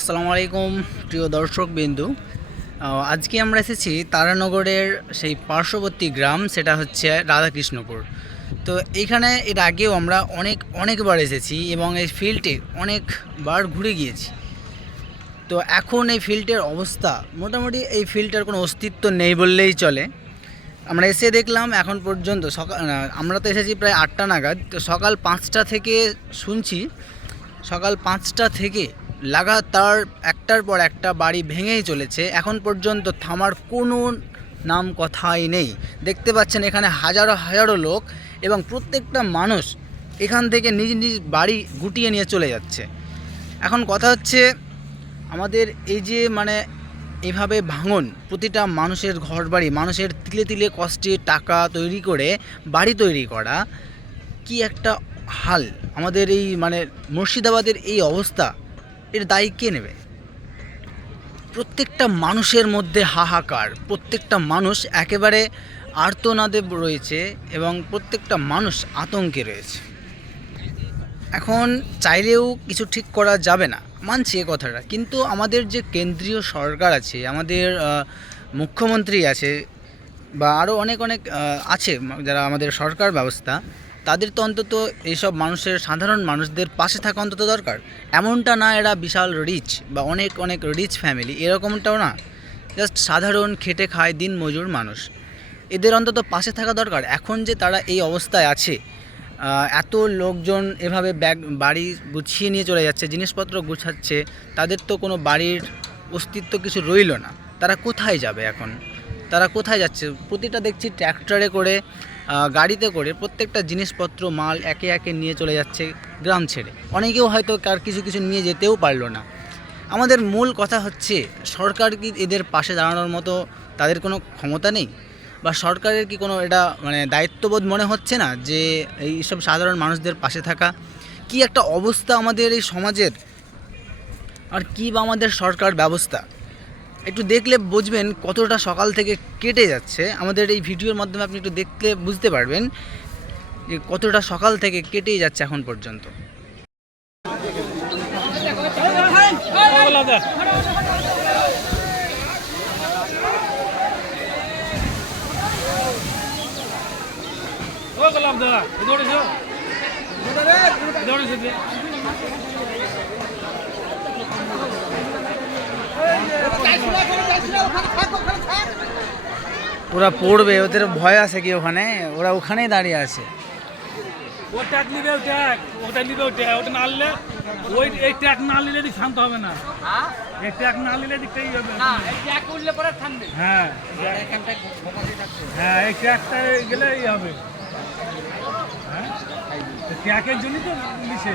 আসসালামু আলাইকুম, প্রিয় দর্শক বিন্দু আজকে আমরা এসেছি তারানগরের সেই পার্শ্ববর্তী গ্রাম, সেটা হচ্ছে রাধাকৃষ্ণপুর। তো এইখানে এর আগেও আমরা অনেক, অনেকবার এসেছি এবং এই ফিল্ডে অনেকবার ঘুরে গিয়েছি। তো এখন এই ফিল্ডের অবস্থা, মোটামুটি এই ফিল্ডটার কোনো অস্তিত্ব নেই বললেই চলে। আমরা এসে দেখলাম এখন পর্যন্ত সকাল আমরা তো এসেছি প্রায় আটটা নাগাদ। তো সকাল পাঁচটা থেকে শুনছি, সকাল পাঁচটা থেকে লাগাতার একটার পর একটা বাড়ি ভেঙেই চলেছে, এখন পর্যন্ত থামার কোনো নাম কথাই নেই। দেখতে পাচ্ছেন এখানে হাজারো হাজারো লোক এবং প্রত্যেকটা মানুষ এখান থেকে নিজ নিজ বাড়ি গুটিয়ে নিয়ে চলে যাচ্ছে। এখন কথা হচ্ছে আমাদের এই যে মানে এভাবে ভাঙন, প্রতিটা মানুষের ঘর বাড়ি মানুষের তিলে তিলে কষ্টে টাকা তৈরি করে বাড়ি তৈরি করা, কি একটা হাল? আমাদের এই মানে মুর্শিদাবাদের এই অবস্থা এর দায়ী কে নেবে? প্রত্যেকটা মানুষের মধ্যে হাহাকার, প্রত্যেকটা মানুষ একেবারে আর্তনাদে রয়েছে এবং প্রত্যেকটা মানুষ আতঙ্কে রয়েছে। এখন চাইলেও কিছু ঠিক করা যাবে না, মানছি এ কথাটা। কিন্তু আমাদের যে কেন্দ্রীয় সরকার আছে, আমাদের মুখ্যমন্ত্রী আছে বা আরও অনেক অনেক আছে যারা আমাদের সরকার ব্যবস্থা তাদের তো অন্তত এইসব মানুষের, সাধারণ মানুষদের পাশে থাকা অন্তত দরকার। এমনটা না এরা বিশাল রিচ বা অনেক অনেক রিচ ফ্যামিলি এরকমটাও না। জাস্ট সাধারণ, খেটে খায়, দিন মজুর মানুষ। এদের অন্তত পাশে থাকা দরকার। এখন যে তারা এই অবস্থায় আছে এত লোকজন এভাবে ব্যাগ, বাড়ি গুছিয়ে নিয়ে চলে যাচ্ছে, জিনিসপত্র গুছাচ্ছে, তাদের তো কোনো বাড়ির অস্তিত্ব কিছু রইল না। তারা কোথায় যাবে এখন? তারা কোথায় যাচ্ছে? প্রতিটা দেখছি ট্র্যাক্টরে করে গাড়িতে করে প্রত্যেকটা জিনিসপত্র, মাল একে একে নিয়ে চলে যাচ্ছে গ্রাম ছেড়ে। অনেকেও হয়তো কার কিছু কিছু নিয়ে যেতেও পারল না। আমাদের মূল কথা হচ্ছে, সরকার কি এদের পাশে দাঁড়ানোর মতো তাদের কোনো ক্ষমতা নেই? বা সরকারের কি কোনো এটা মানে দায়িত্ববোধ মনে হচ্ছে না যে এই সব সাধারণ মানুষদের পাশে থাকা? কি একটা অবস্থা আমাদের এই সমাজের? আর কি বা আমাদের সরকার ব্যবস্থা? একটু দেখলে বুঝবেন কতটা সকাল থেকে কেটে যাচ্ছে। আমাদের এই ভিডিওর মাধ্যমে আপনি একটু দেখলে বুঝতে পারবেন যে কতটা সকাল থেকে কেটেই যাচ্ছে এখন পর্যন্ত। ও গোলাপ ওরা পড়বে ওদের ভয় আছে কি ওখানে? ওরা ওখানেই দাঁড়িয়ে আছে। ও ট্যাগ নিবে ও ট্যাগ। ওটা নিবে ও ট্যাগ। ওটা না নিলে ওই এই ট্যাগ না নিলে দিক শান্ত হবে না। এই ট্যাগ না নিলে দিকটাই হবে। হ্যাঁ। হ্যাঁ এই ট্যাগটা গেলেই হবে। হ্যাঁ? ট্যাগের জন্যই তো নিছে।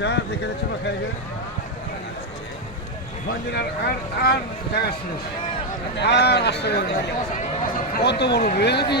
যা দেখে যাচ্ছে বা খাই যায় আর আর জায়গা শেষ আর আসতে। কত বড় বেদি